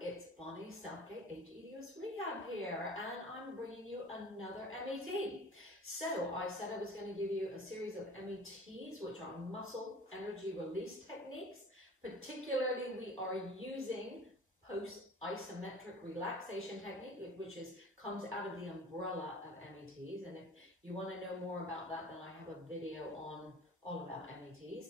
it's Bonnie Southgate hEDS Rehab here, and I'm bringing you another MET. So I said I was going to give you a series of METs, which are muscle energy release techniques. Particularly, we are using post-isometric relaxation technique, which comes out of the umbrella of METs. And if you want to know more about that, then I have a video on all about METs.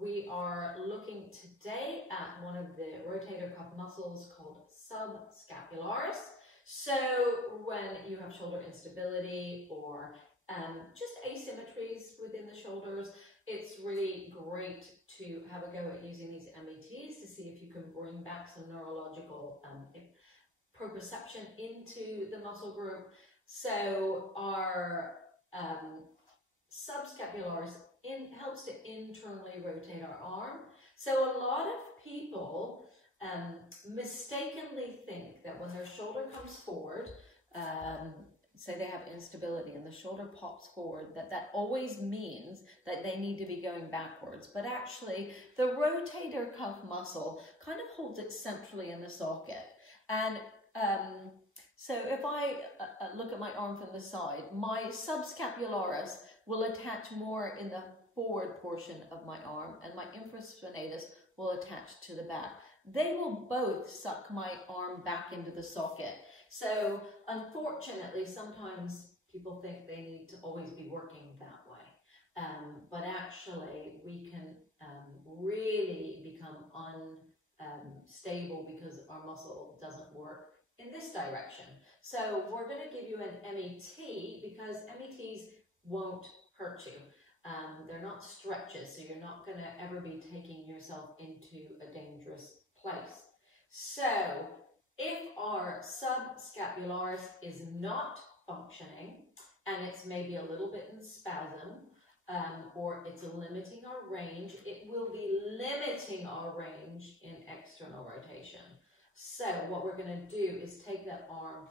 We are looking today at one of the rotator cuff muscles called Subscapularis. So when you have shoulder instability or just asymmetries within the shoulders, it's really great to have a go at using these METs to see if you can bring back some neurological proprioception into the muscle group. So our subscapularis helps to internally rotate our arm. So a lot of people mistakenly think that when their shoulder comes forward, say they have instability and the shoulder pops forward, that always means that they need to be going backwards. But actually, the rotator cuff muscle kind of holds it centrally in the socket. And so if I look at my arm from the side, my subscapularis will attach more in the forward portion of my arm, and my infraspinatus will attach to the back. They will both suck my arm back into the socket. So unfortunately, sometimes people think they need to always be working that way. But actually, we can really become unstable because our muscle doesn't work in this direction. So we're going to give you an MET because METs won't hurt you. They're not stretches, so you're not going to ever be taking yourself into a dangerous place. So if our subscapularis is not functioning and it's maybe a little bit in spasm, or it's limiting our range, it will be limiting our range in external rotation. So what we're going to do is take that arm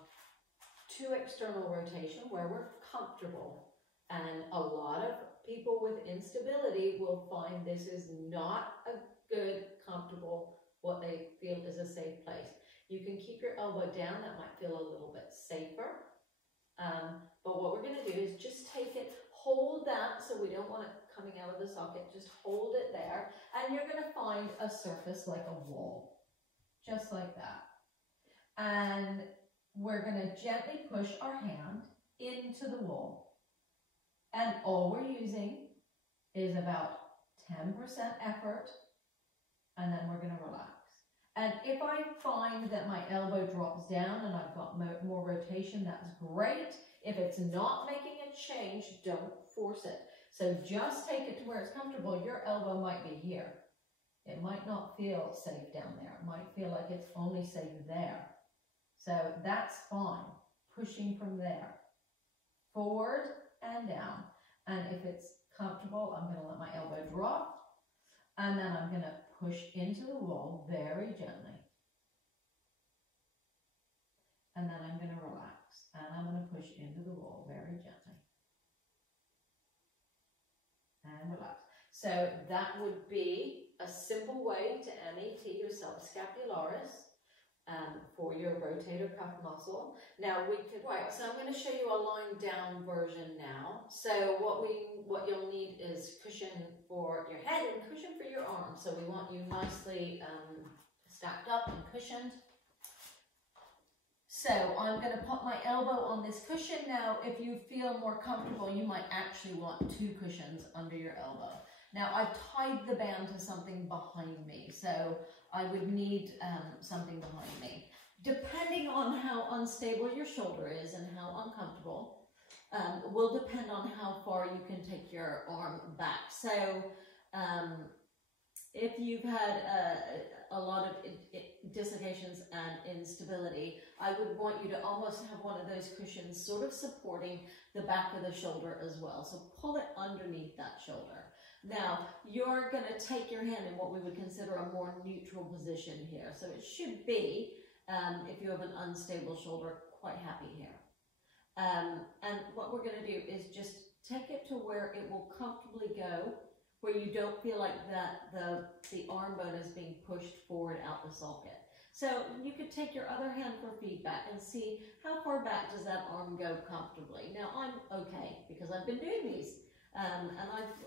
to external rotation where we're comfortable. And a lot of people with instability will find this is not a good, comfortable, what they feel is a safe place. You can keep your elbow down, that might feel a little bit safer. But what we're going to do is just take it, hold that, so we don't want it coming out of the socket, just hold it there, and you're going to find a surface like a wall, just like that. And we're going to gently push our hand into the wall. And all we're using is about 10% effort, and then we're going to relax. And if I find that my elbow drops down and I've got more rotation, that's great. If it's not making a change, don't force it. So just take it to where it's comfortable. Your elbow might be here. It might not feel safe down there. It might feel like it's only safe there. So that's fine. Pushing from there. Forward and down. And if it's comfortable, I'm going to let my elbow drop. And then I'm going to push into the wall very gently. And then I'm going to relax. And I'm going to push into the wall very gently. And relax. So that would be a simple way to MET your subscapularis for your rotator cuff muscle. Now we could, right, so I'm going to show you a lying down version now. So what you'll need is cushion for your head and cushion for your arms. So we want you nicely stacked up and cushioned. So I'm going to put my elbow on this cushion. Now, if you feel more comfortable, you might actually want 2 cushions under your elbow. Now, I've tied the band to something behind me, so I would need something behind me. Depending on how unstable your shoulder is and how uncomfortable, will depend on how far you can take your arm back. So if you've had a lot of dislocations and instability, I would want you to almost have one of those cushions sort of supporting the back of the shoulder as well. So pull it underneath that shoulder. Now, you're going to take your hand in what we would consider a more neutral position here. So it should be, if you have an unstable shoulder, quite happy here. And what we're going to do is just take it to where it will comfortably go, where you don't feel like that the arm bone is being pushed forward out the socket. So you could take your other hand for feedback and see how far back does that arm go comfortably. Now I'm okay because I've been doing these and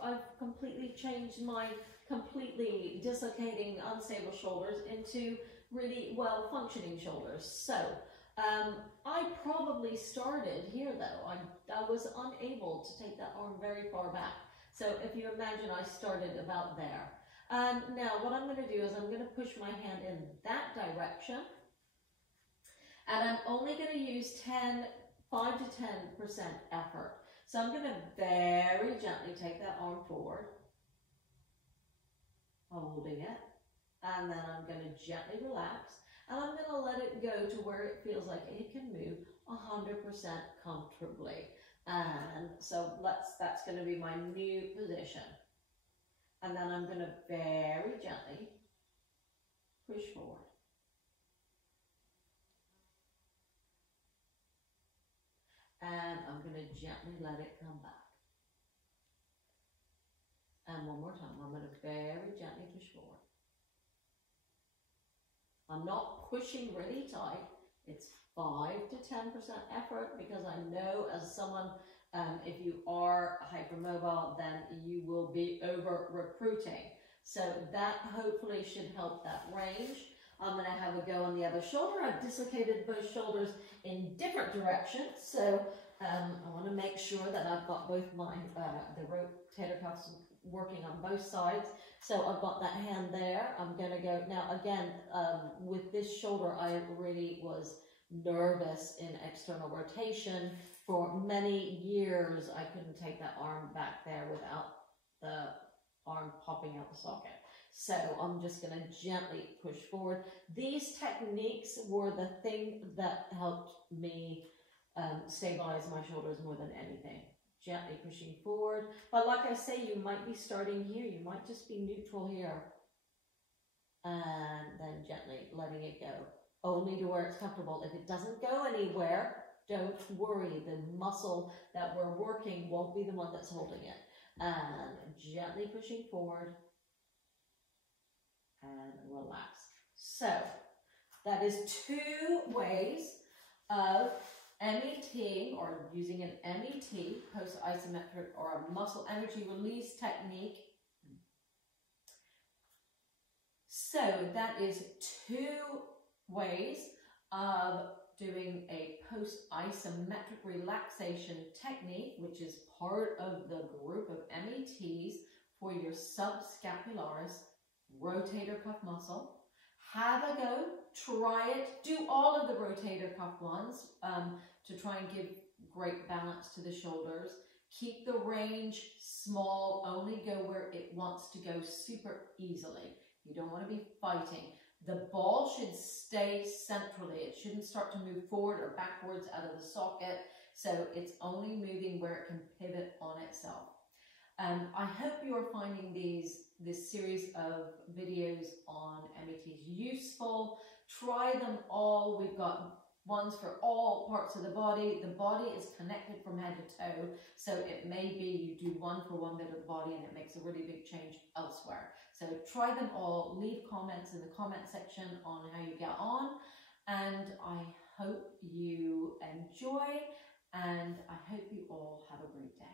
I've completely changed my completely dislocating, unstable shoulders into really well-functioning shoulders. So I probably started here though. I was unable to take that arm very far back. So if you imagine I started about there. Now what I'm going to do is I'm going to push my hand in that direction. And I'm only going to use 5 to 10% effort. So I'm going to very gently take that arm forward, holding it. And then I'm going to gently relax. And I'm going to let it go to where it feels like it can move 100% comfortably. And so that's going to be my new position. And then I'm going to very gently push forward. And I'm going to gently let it come back. And one more time, I'm going to very gently push forward. I'm not pushing really tight. It's 5 to 10% effort because I know as someone, if you are hypermobile, then you will be over recruiting. So that hopefully should help that range. I'm going to have a go on the other shoulder. I've dislocated both shoulders in different directions. So I want to make sure that I've got both my, the rotator cuffs working on both sides. So I've got that hand there. I'm going to go, now again, with this shoulder, I really was nervous in external rotation. For many years, I couldn't take that arm back there without the arm popping out the socket. So I'm just going to gently push forward. These techniques were the thing that helped me stabilize my shoulders more than anything. Gently pushing forward. But like I say, you might be starting here. You might just be neutral here. And then gently letting it go. Only to where it's comfortable. If it doesn't go anywhere, don't worry. The muscle that we're working won't be the one that's holding it. And gently pushing forward. And relax. So that is 2 ways of MET, or using an MET, post-isometric, or a muscle energy release technique. So that is 2 ways of doing a post-isometric relaxation technique, which is part of the group of METs for your subscapularis rotator cuff muscle. Have a go, try it, do all of the rotator cuff ones to try and give great balance to the shoulders. Keep the range small, only go where it wants to go super easily. You don't want to be fighting. The ball should stay centrally. It shouldn't start to move forward or backwards out of the socket. So it's only moving where it can pivot on itself. I hope you are finding this series of videos on METs useful. Try them all. We've got ones for all parts of the body. The body is connected from head to toe. So it may be you do one for one bit of the body and it makes a really big change elsewhere. So try them all. Leave comments in the comment section on how you get on. And I hope you enjoy, and I hope you all have a great day.